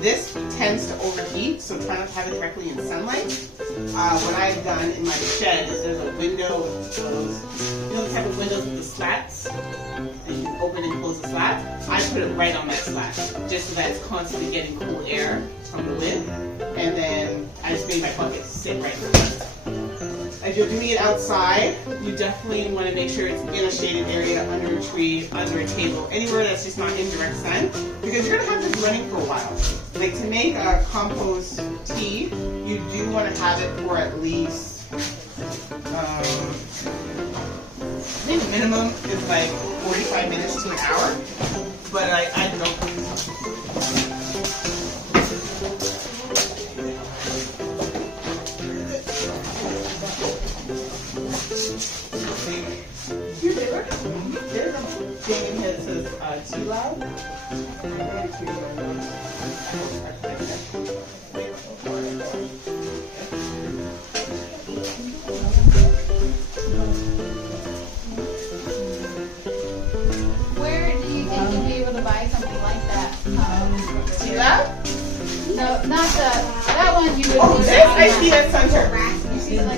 This tends to overheat, so try not to have it directly in sunlight. What I've done in my shed is there's a window with those, you know, the type of windows with the slats, and you can open and close the slat. I put it right on that slat, just so that it's constantly getting cool air from the wind, and then I just made my bucket sit right in the front. If you're doing it outside, you definitely want to make sure it's in a shaded area, under a tree, under a table, anywhere that's just not in direct sun, because you're going to have this running for a while. Like to make a compost tea, you do want to have it for at least, I think the minimum is like 45 minutes to an hour, but I don't know. There's a thing that says tea loud. Where do you think you'd be able to buy something like that? Tea loud? No, not that one you would. Oh, this I see at Center.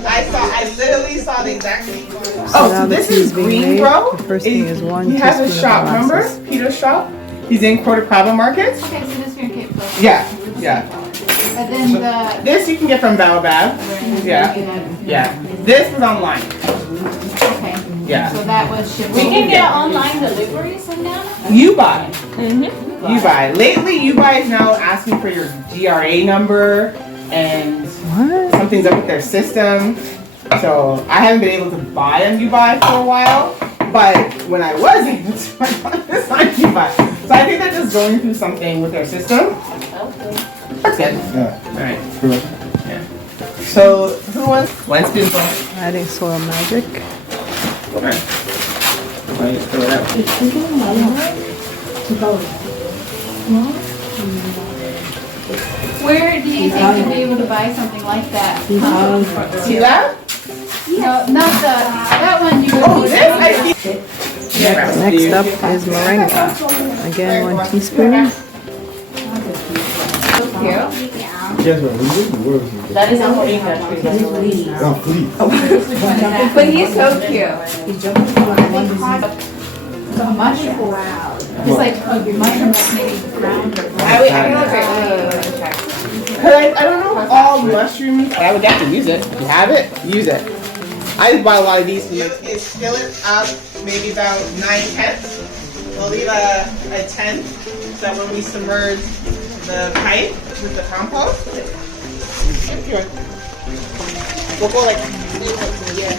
I literally saw the exact same one. Oh, so this is Green Bro. The first thing is 1 He has a teaspoon shop, of remember? molasses. Peter's shop. He's in Quarter Crabba Markets. Okay, so this here Cape Coast. Yeah. But then the. This you can get from Baobab. Yeah. This was online. Okay. Yeah. So that was shipped. We can get online delivery sometime. You buy. You buy. Lately, you buy is now asking for your DRA number and something's up with their system. So I haven't been able to buy on Ubuy for a while, but when I was able to, I bought this on Ubuy. So I think they're just going through something with their system. Okay. That's good. Yeah. All right. Yeah. So who wants one spoonful? Adding soil magic. All right. Why don't you throw it out? Where do you think you'd be able to buy something like that? See that? No, not that one you would. Oh, this I see. Next up is moringa. Again, 1 teaspoon. So cute. Guess what? Where is it? That is a moringa tree. Oh, please. But he's so cute. It's a mushroom. Wow. It's like a mushroom that's maybe ground or I don't know if all mushrooms, but I would have to use it. If you have it, use it. I just buy a lot of these. Fill it up maybe about 9/10. We'll leave a 10 so that when we submerge the pipe with the compost, we'll go like yeah.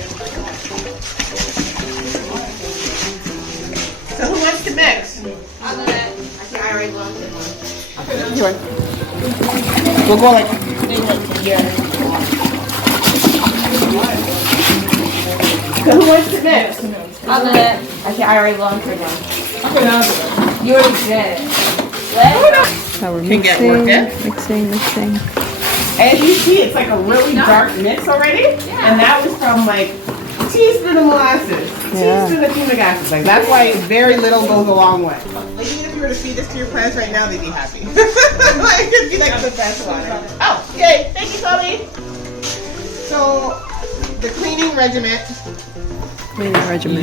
So who wants to mix? I'll do that. I think I already belong to one. Here. We'll go like yeah. So who wants to mix? I'll do that. I think I already belong to one. You already did. Now we're Can get worked mixing. As you see, it's like a really dark mix already. And that was from like a teaspoon of molasses, teaspoon of humic acid. Like that's why very little goes a long way. Like even if you were to feed this to your plants right now, they'd be happy. It could be like the best water. Oh, yay! Thank you, Chloe. So the cleaning regimen. You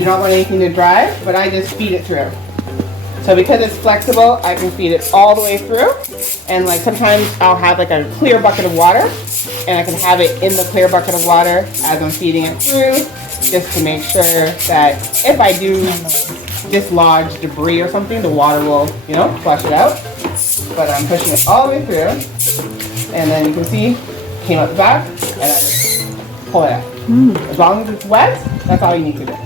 don't want anything to dry, but I just feed it through. So because it's flexible, I can feed it all the way through. And like sometimes I'll have like a clear bucket of water and I can have it in the clear bucket of water as I'm feeding it through, just to make sure that if I do dislodge debris or something, the water will, you know, flush it out. But I'm pushing it all the way through. And then you can see, came out the back and I just pull it out. As long as it's wet, that's all you need to do.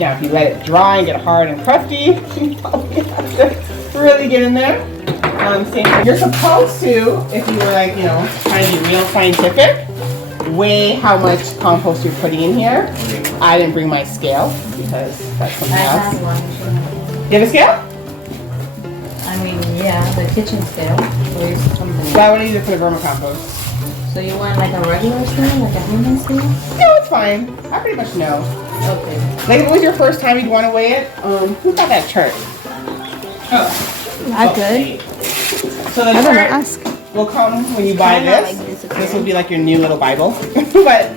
Now, if you let it dry and get hard and crusty, you probably have to really get in there. You're supposed to, if you were like, you know, trying to be real scientific, weigh how much compost you're putting in here. I didn't bring my scale because that's something else. I have one. You have a scale? I mean, yeah, the kitchen scale. That one is for the vermicompost. So you want like a regular scale, like a human scale? No, it's fine. I pretty much know. Okay. Like if it was your first time you'd want to weigh it, who got that chart? I could. So the I don't know. chart Ask. will come when you buy this. This will be like your new little Bible. But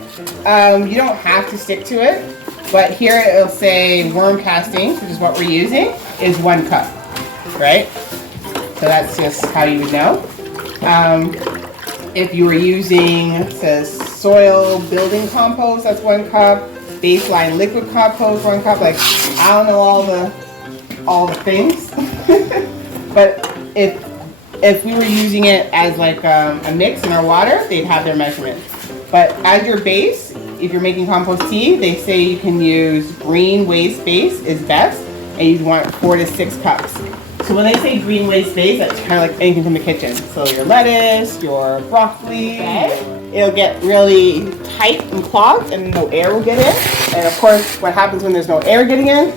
you don't have to stick to it. But here it'll say worm castings, which is what we're using, is 1 cup, right? So that's just how you would know. If you were using, it says soil building compost, that's 1 cup. Baseline liquid compost, 1 cup. Like, I don't know all the things. But if we were using it as like a mix in our water, they'd have their measurements. But as your base, if you're making compost tea, they say you can use green waste base is best, and you'd want 4 to 6 cups. So when they say green waste base, that's kind of like anything from the kitchen. So your lettuce, your broccoli, it'll get really tight and clogged and no air will get in. And of course, what happens when there's no air getting in?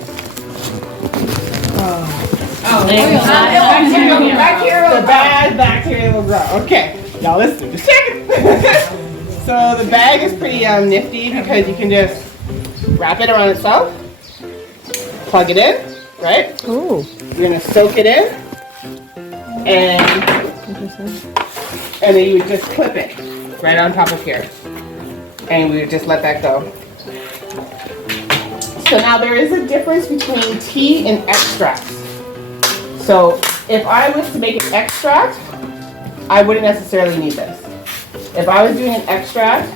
The bad bacteria will grow. Okay, now listen, just check it. So the bag is pretty nifty because you can just wrap it around itself, plug it in, right? Ooh. You're gonna soak it in, and then you would just clip it right on top of here, and we would just let that go. So now there is a difference between tea and extract. So if I was to make an extract, I wouldn't necessarily need this. If I was doing an extract,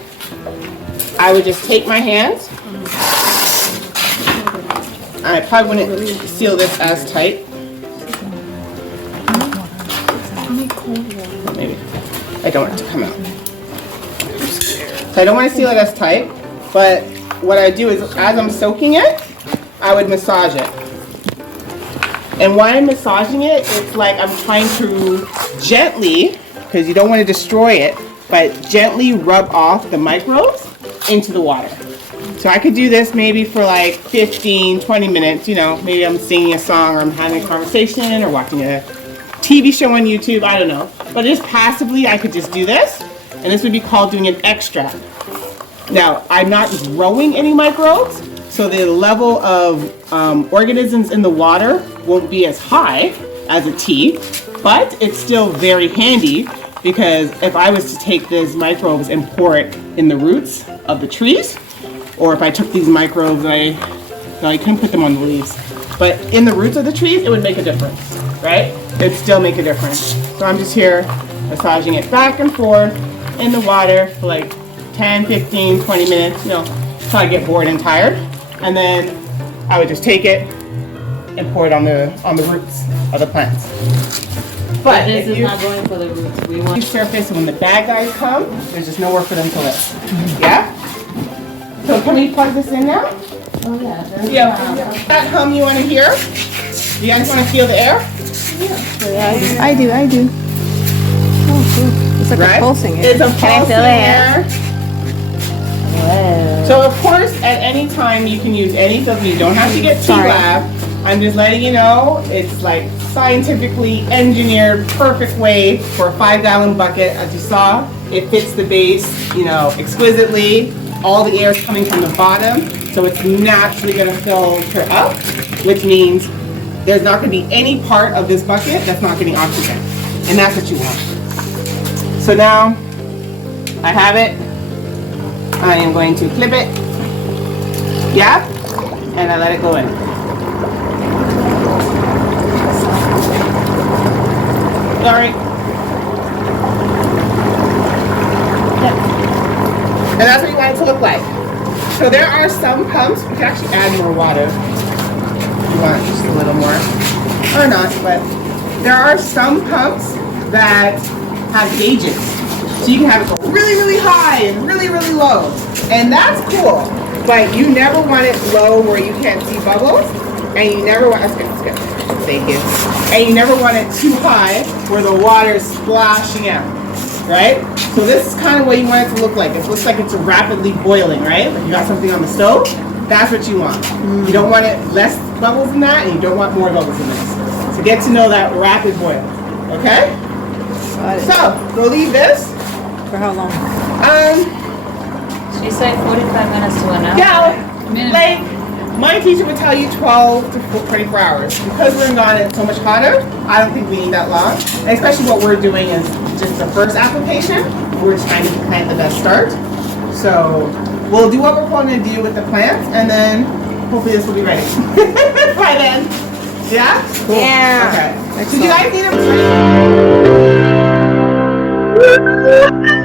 I would just take my hands, I probably wouldn't seal this as tight. Maybe. I don't want it to come out. So I don't want to seal it as tight, but what I do is as I'm soaking it, I would massage it. And while I'm massaging it, it's like I'm trying to gently, because you don't want to destroy it, but gently rub off the microbes into the water. So I could do this maybe for like 15, 20 minutes, you know, maybe I'm singing a song or I'm having a conversation or watching a TV show on YouTube, I don't know. But just passively, I could just do this, and this would be called doing an extract. Now, I'm not growing any microbes, so the level of organisms in the water won't be as high as a tea, but it's still very handy because if I was to take these microbes and pour it in the roots of the trees, or if I took these microbes and I couldn't put them on the leaves, but in the roots of the trees, it would make a difference, right? It'd still make a difference. So I'm just here massaging it back and forth in the water for like 10, 15, 20 minutes, you know, until I get bored and tired. And then I would just take it and pour it on the roots of the plants. But this is not going for the roots. We want surface, and when the bad guys come, there's just nowhere for them to live. Yeah? So can we plug this in now? Oh yeah. Yeah. That hum you want to hear? You guys want to feel the air? Yeah, I do. Oh, cool. It's like Right? a pulsing air. It's a pulsing air. So of course, at any time you can use any filter. You don't have to get tea lab. I'm just letting you know it's like scientifically engineered, perfect way for a 5-gallon bucket. As you saw, it fits the base, you know, exquisitely. All the air is coming from the bottom, so it's naturally going to filter up, which means there's not going to be any part of this bucket that's not getting oxygen, and that's what you want. So now I have it. I am going to clip it, yeah, and I let it go in. Sorry. And that's what you want it to look like. So there are some pumps, we can actually add more water if you want just a little more, or not, but there are some pumps that have gauges. So you can have it go really, really high and really, really low. And that's cool, but you never want it low where you can't see bubbles, and you never want, that's good. Thank you. And you never want it too high where the water is splashing out, right? So this is kind of what you want it to look like. It looks like it's rapidly boiling, right? Like you got something on the stove, that's what you want. You don't want it less bubbles than that, and you don't want more bubbles than this. So get to know that rapid boil, okay? So, we'll leave this. For how long? She said 45 minutes to an hour. Yeah, Like, my teacher would tell you 12 to 24 hours. Because we're in Ghana, it's so much hotter, I don't think we need that long. And especially what we're doing is just the first application. We're trying to plant the best start. So we'll do what we're going to do with the plants, and then hopefully this will be ready by then. Yeah? Cool. Yeah. Okay. So you guys need a break.